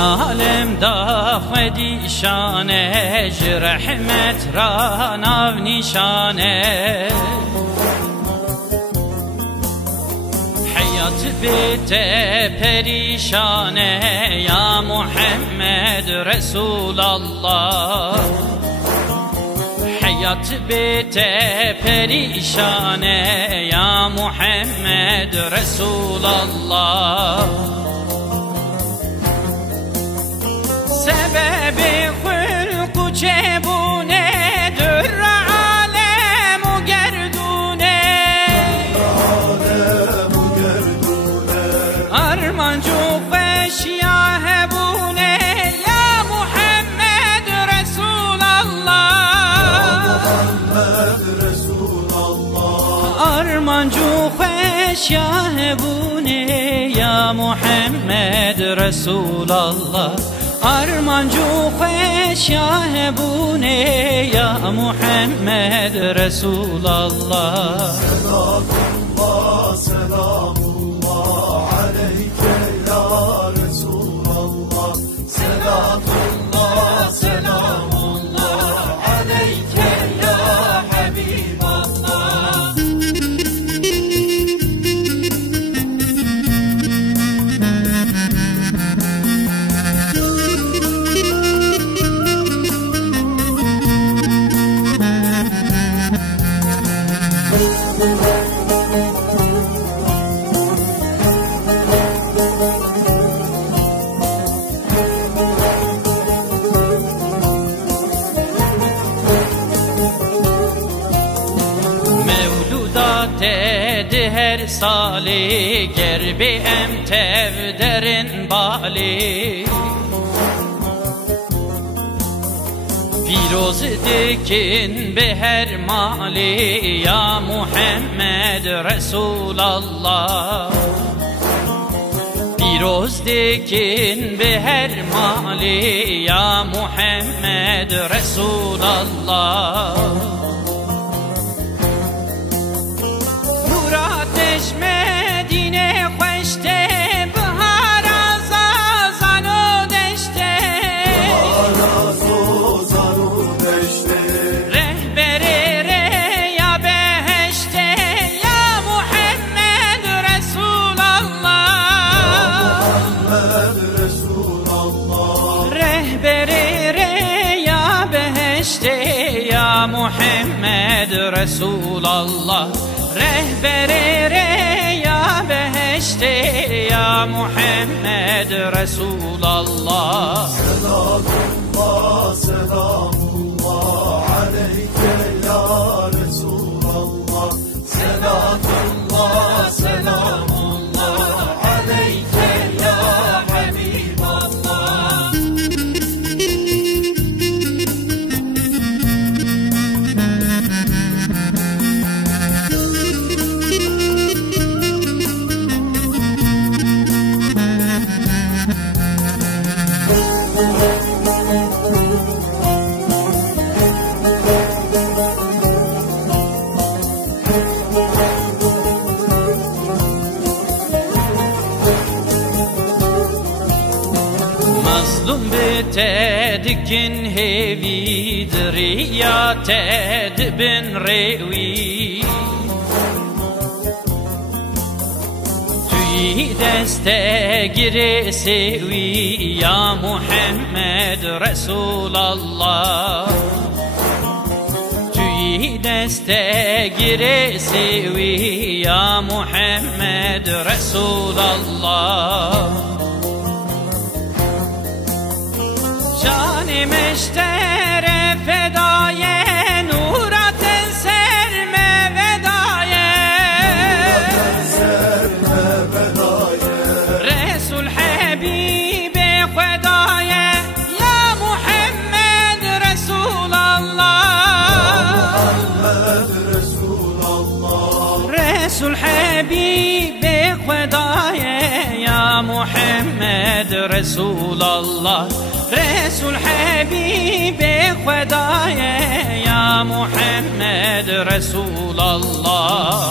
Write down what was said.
عالم دا خودی شانه رحمت را ناو نشانه حیات بیت پریشانه یا محمد رسول الله حیات بیت پریشانه یا محمد رسول الله سبب خلق چبونه در عالم و گردونه ارمانجو فشیاه بونه یا محمد رسول الله ارمانجو فشیاه بونه یا محمد رسول الله ارمانجو خوشیاه بونه یا محمد رسول الله سلام الله سلام الله عليك يا رسول الله سلام الله سلام الله عليك يا حبيب الله her sali gerbi emtev derin bali Firoz dikin be her mali ya Muhammed Resulallah Firoz dikin be her mali ya Muhammed Resulallah Medine خوشته بهار آزازان و دشته رهبر ریا بهشته یا محمد رسول الله رهبر ریا بهشته یا محمد رسول الله رهبر ریا بهشته یا محمد رسول الله سلام الله سلام الله عليك يا رسول الله سلام الله سلام الله عليك يا حبيب الله Mazlum betedikin hevidir ya tedbin revi Tüyi deste gire sevi ya Muhammed Resulallah Tüyi deste gire sevi ya Muhammed محمد رسول الله شان مشتر فدای نورات سرم ودای رسول حبیب خدای یا محمد رسول الله رسول حبیب خدای یا محمد رسول الله رسول حبیب خدای یا محمد رسول الله